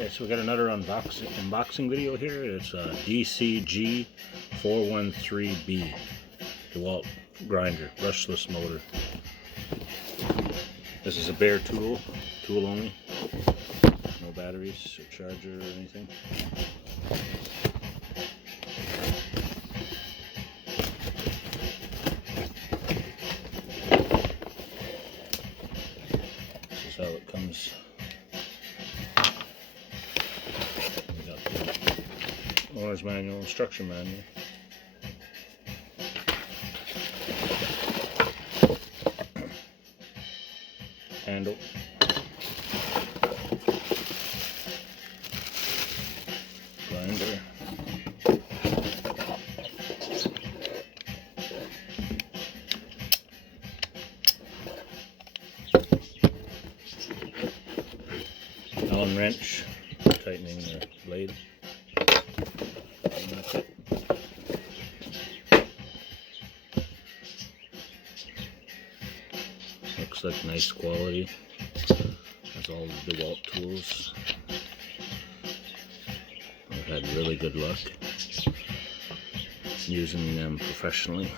Okay, so we got another unboxing video here. It's a dcg413B dewalt grinder, brushless motor. This is a bare tool only. No batteries or charger or anything. This is how it comes. We got the owner's manual, instruction manual. Handle. Grinder. Allen wrench, tightening the blade. And that's it. Looks like nice quality. Has all the dewalt tools. I've had really good luck using them professionally.